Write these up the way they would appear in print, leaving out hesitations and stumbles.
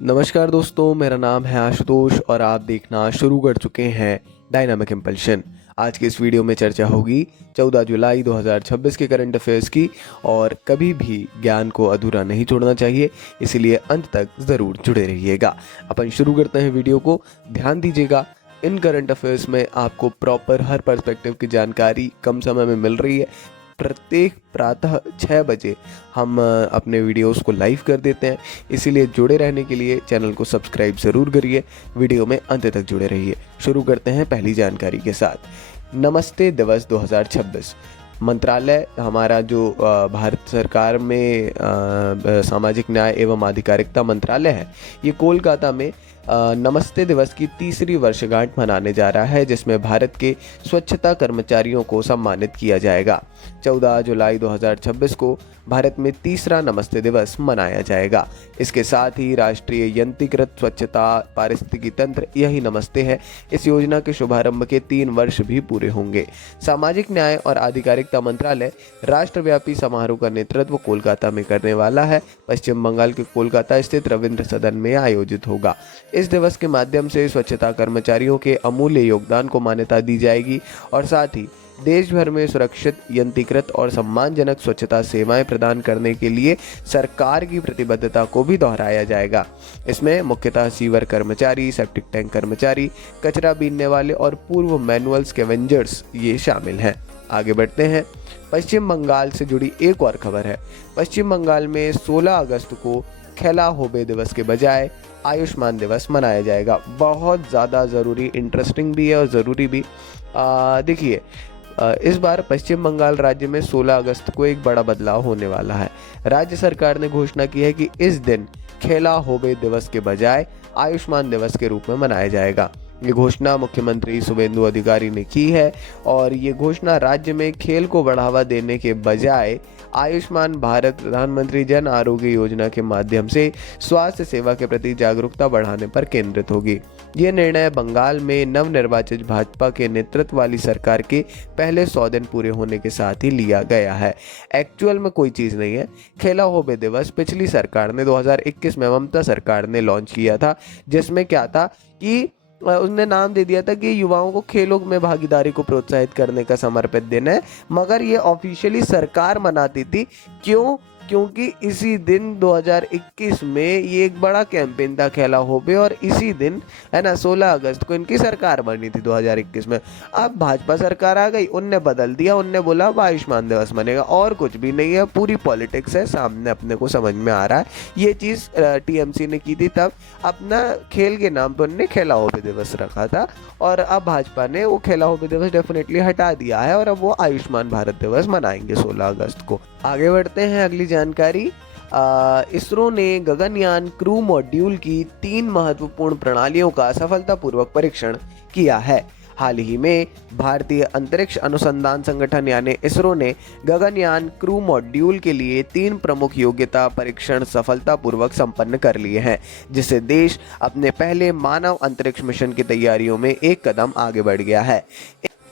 नमस्कार दोस्तों, मेरा नाम है आशुतोष और आप देखना शुरू कर चुके हैं डायनामिक इम्पल्शन। आज की इस वीडियो में चर्चा होगी 14 जुलाई 2026 के करंट अफेयर्स की। और कभी भी ज्ञान को अधूरा नहीं छोड़ना चाहिए, इसीलिए अंत तक ज़रूर जुड़े रहिएगा। अपन शुरू करते हैं वीडियो को। ध्यान दीजिएगा, इन करंट अफेयर्स में आपको प्रॉपर हर पर्सपेक्टिव की जानकारी कम समय में मिल रही है। प्रत्येक प्रातः 6 बजे हम अपने वीडियोस को लाइव कर देते हैं, इसीलिए जुड़े रहने के लिए चैनल को सब्सक्राइब ज़रूर करिए। वीडियो में अंत तक जुड़े रहिए। शुरू करते हैं पहली जानकारी के साथ। नमस्ते दिवस 2026 मंत्रालय, हमारा जो भारत सरकार में सामाजिक न्याय एवं आधिकारिकता मंत्रालय है, ये कोलकाता में नमस्ते दिवस की तीसरी वर्षगांठ मनाने जा रहा है, जिसमें भारत के स्वच्छता कर्मचारियों को सम्मानित किया जाएगा। 14 जुलाई 2026 को भारत में तीसरा नमस्ते दिवस मनाया जाएगा। इसके साथ ही राष्ट्रीय यंत्रीकृत स्वच्छता पारिस्थितिकी तंत्र, यही नमस्ते है, इस योजना के शुभारंभ के 3 वर्ष भी पूरे होंगे। सामाजिक न्याय और आधिकारिकता मंत्रालय राष्ट्रव्यापी समारोह का नेतृत्व कोलकाता में करने वाला है। पश्चिम बंगाल के कोलकाता स्थित रविंद्र सदन में आयोजित होगा। इस दिवस के माध्यम से स्वच्छता कर्मचारियों के अमूल्य योगदान को मान्यता दी जाएगी और साथ ही देश भर में सुरक्षित, यंत्रीकृत और सम्मानजनक स्वच्छता सेवाएं प्रदान करने के लिए सरकार की प्रतिबद्धता को भी दोहराया जाएगा। इसमें मुख्यतः सीवर कर्मचारी, सेप्टिक टैंक कर्मचारी, कचरा बीनने वाले और पूर्व मैनुअल स्कैवेंजर्स ये शामिल हैं। आगे बढ़ते हैं। पश्चिम बंगाल से जुड़ी एक और खबर है। पश्चिम बंगाल में 16 अगस्त को खेला होबे दिवस के बजाय आयुष्मान दिवस मनाया जाएगा। बहुत ज़्यादा ज़रूरी, इंटरेस्टिंग भी है और ज़रूरी भी। देखिए, इस बार पश्चिम बंगाल राज्य में 16 अगस्त को एक बड़ा बदलाव होने वाला है। राज्य सरकार ने घोषणा की है कि इस दिन खेला होबे दिवस के बजाय आयुष्मान दिवस के रूप में मनाया जाएगा। ये घोषणा मुख्यमंत्री शुभेंदु अधिकारी ने की है और ये घोषणा राज्य में खेल को बढ़ावा देने के बजाय आयुष्मान भारत प्रधानमंत्री जन आरोग्य योजना के माध्यम से स्वास्थ्य सेवा के प्रति जागरूकता बढ़ाने पर केंद्रित होगी। ये निर्णय बंगाल में नवनिर्वाचित भाजपा के नेतृत्व वाली सरकार के पहले 100 दिन पूरे होने के साथ ही लिया गया है। एक्चुअल में कोई चीज़ नहीं है। खेला होबे दिवस पिछली सरकार ने 2021 में ममता सरकार ने लॉन्च किया था, जिसमें क्या था कि उसने नाम दे दिया था कि युवाओं को खेलों में भागीदारी को प्रोत्साहित करने का समर्पित दिन है, मगर ये ऑफिशियली सरकार मनाती थी। क्यों? क्योंकि इसी दिन 2021 में ये एक बड़ा कैंपेन था खेला होबे, और इसी दिन है ना 16 अगस्त को इनकी सरकार बनी थी 2021 में। अब भाजपा सरकार आ गई, उनने बदल दिया, उनने बोला अब आयुष्मान दिवस मनेगा, और कुछ भी नहीं है। पूरी पॉलिटिक्स है सामने, अपने को समझ में आ रहा है। ये चीज़ टीएमसी ने की थी, तब अपना खेल के नाम पर उनने खेला होबे दिवस रखा था, और अब भाजपा ने वो खेला होबे दिवस डेफिनेटली हटा दिया है और अब वो आयुष्मान भारत दिवस मनाएंगे 16 अगस्त को। आगे बढ़ते हैं अगली जानकारी। इसरो ने गगनयान क्रू मॉड्यूल की 3 महत्वपूर्ण प्रणालियों का सफलतापूर्वक परीक्षण किया है। हाल ही में भारतीय अंतरिक्ष अनुसंधान संगठन यानी इसरो ने गगनयान क्रू मॉड्यूल के लिए 3 प्रमुख योग्यता परीक्षण सफलतापूर्वक संपन्न कर लिए हैं, जिससे देश अपने पहले मानव अंतरिक्ष मिशन की तैयारियों में एक कदम आगे बढ़ गया है।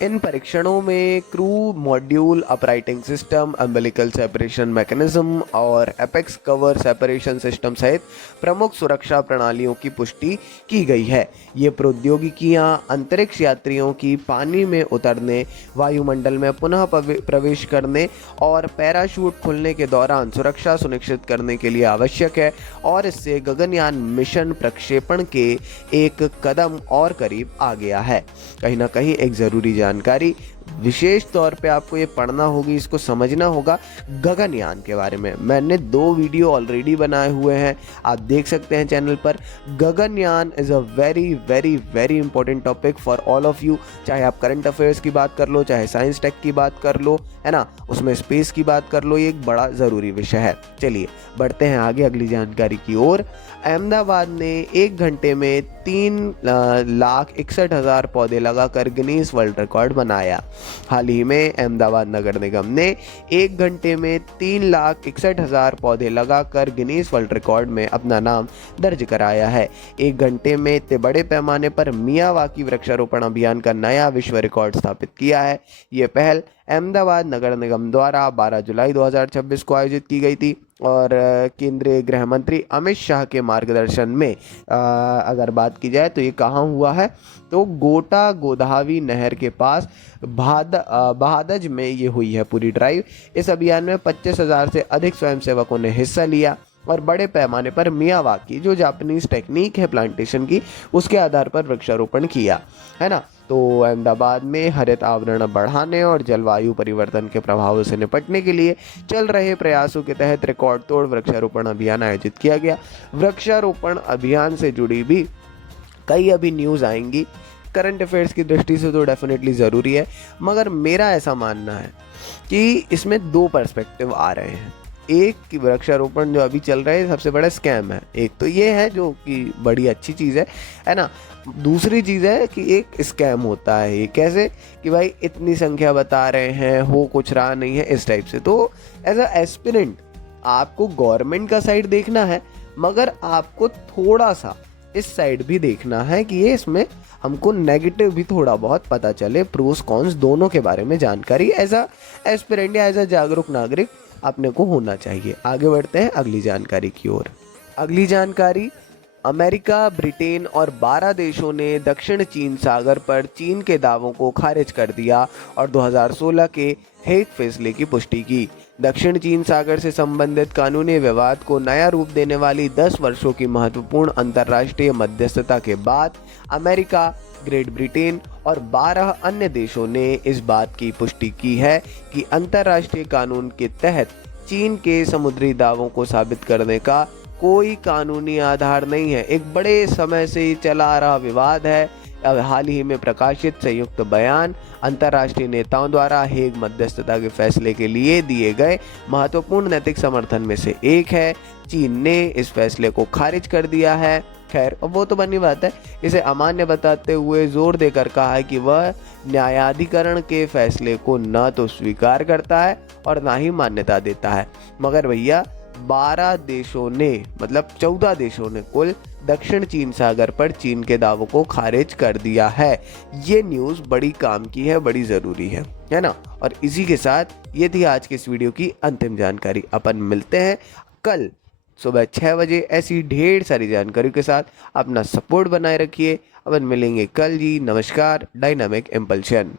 इन परीक्षणों में crew module, operating system, umbilical separation mechanism और एपेक्स कवर सेपरेशन सिस्टम सहित प्रमुख सुरक्षा प्रणालियों की पुष्टि की गई है। ये प्रौद्योगिकियां अंतरिक्ष यात्रियों की पानी में उतरने, वायुमंडल में पुनः प्रवेश करने और पैराशूट खुलने के दौरान सुरक्षा सुनिश्चित करने के लिए आवश्यक है, और इससे गगनयान मिशन प्रक्षेपण के एक कदम और करीब आ गया है। कहीं ना कहीं एक ज़रूरी जानकारी, विशेष तौर पे आपको ये पढ़ना होगी, इसको समझना होगा गगनयान के बारे में। मैंने 2 वीडियो ऑलरेडी बनाए हुए हैं, आप देख सकते हैं चैनल पर। Gaganyaan is a very very very important topic for all of you. चाहे आप करंट अफेयर्स की बात कर लो, चाहे साइंस टेक की बात कर लो, है ना, उसमें स्पेस की बात कर लो, ये एक बड़ा ज़रूरी विषय है। चलिए बढ़ते हैं आगे अगली जानकारी की ओर। अहमदाबाद ने 1 घंटे में 3,61,000 पौधे लगाकर गिनीज वर्ल्ड रिकॉर्ड बनाया। हाल ही में अहमदाबाद नगर निगम ने 1 घंटे में 3,61,000 पौधे लगाकर गिनीज वर्ल्ड रिकॉर्ड में अपना नाम दर्ज कराया है। 1 घंटे में इतने बड़े पैमाने पर मियावाकी वृक्षारोपण अभियान का नया विश्व रिकॉर्ड स्थापित किया है। ये पहल अहमदाबाद नगर निगम द्वारा 12 जुलाई 2026 को आयोजित की गई थी। और केंद्रीय गृह मंत्री अमित शाह के मार्गदर्शन में अगर बात की जाए तो ये कहाँ हुआ है, तो गोटा गोदावरी नहर के पास बहादज में ये हुई है पूरी ड्राइव। इस अभियान में 25,000 से अधिक स्वयंसेवकों ने हिस्सा लिया और बड़े पैमाने पर मियावाकी जो जापानीज टेक्निक है प्लांटेशन की, उसके आधार पर वृक्षारोपण किया, है ना। तो अहमदाबाद में हरित आवरण बढ़ाने और जलवायु परिवर्तन के प्रभावों से निपटने के लिए चल रहे प्रयासों के तहत रिकॉर्ड तोड़ वृक्षारोपण अभियान आयोजित किया गया। वृक्षारोपण अभियान से जुड़ी भी कई अभी न्यूज़ आएंगी, करंट अफेयर्स की दृष्टि से तो डेफिनेटली ज़रूरी है, मगर मेरा ऐसा मानना है कि इसमें दो पर्सपेक्टिव आ रहे हैं। एक कि वृक्षारोपण जो अभी चल रहा है सबसे बड़ा स्कैम है, एक तो ये है जो कि बड़ी अच्छी चीज़ है ना। दूसरी चीज़ है कि एक स्कैम होता है, ये कैसे कि भाई इतनी संख्या बता रहे हैं, हो कुछ रहा नहीं है, इस टाइप से। तो एज अ एस्पिरेंट आपको गवर्नमेंट का साइड देखना है, मगर आपको थोड़ा सा इस साइड भी देखना है कि ये इसमें हमको नेगेटिव भी थोड़ा बहुत पता चले, प्रोस कॉन्स दोनों के बारे में जानकारी एज अ एस्पिरेंट या एज अ जागरूक नागरिक अपने को होना चाहिए। आगे बढ़ते हैं अगली जानकारी की ओर। अगली जानकारी, अमेरिका, ब्रिटेन और 12 देशों ने दक्षिण चीन सागर पर चीन के दावों को खारिज कर दिया और 2016 के हेग फैसले की पुष्टि की। दक्षिण चीन सागर से संबंधित कानूनी विवाद को नया रूप देने वाली 10 वर्षों की महत्वपूर्ण अंतर्राष्ट्रीय मध्यस्थता के बाद अमेरिका, ग्रेट ब्रिटेन और 12 अन्य देशों ने इस बात की पुष्टि की है कि अंतर्राष्ट्रीय कानून के तहत चीन के समुद्री दावों को साबित करने का कोई कानूनी आधार नहीं है। एक बड़े समय से चला आ रहा विवाद है। अब हाल ही में प्रकाशित संयुक्त बयान अंतर्राष्ट्रीय नेताओं द्वारा हेग मध्यस्थता के फैसले के लिए दिए गए महत्वपूर्ण नैतिक समर्थन में से एक है। चीन ने इस फैसले को खारिज कर दिया है। खैर, अब वो तो बनी बात है। इसे अमान्य बताते हुए जोर देकर कहा है कि वह न्यायाधिकरण के फैसले को न तो स्वीकार करता है और ना ही मान्यता देता है। मगर भैया 12 देशों ने, मतलब 14 देशों ने कुल दक्षिण चीन सागर पर चीन के दावों को खारिज कर दिया है। ये न्यूज़ बड़ी काम की है, बड़ी ज़रूरी है ना। और इसी के साथ ये थी आज के इस वीडियो की अंतिम जानकारी। अपन मिलते हैं कल सुबह 6 बजे ऐसी ढेर सारी जानकारी के साथ। अपना सपोर्ट बनाए रखिए। अपन मिलेंगे कल जी। नमस्कार। Dynamic impulsion.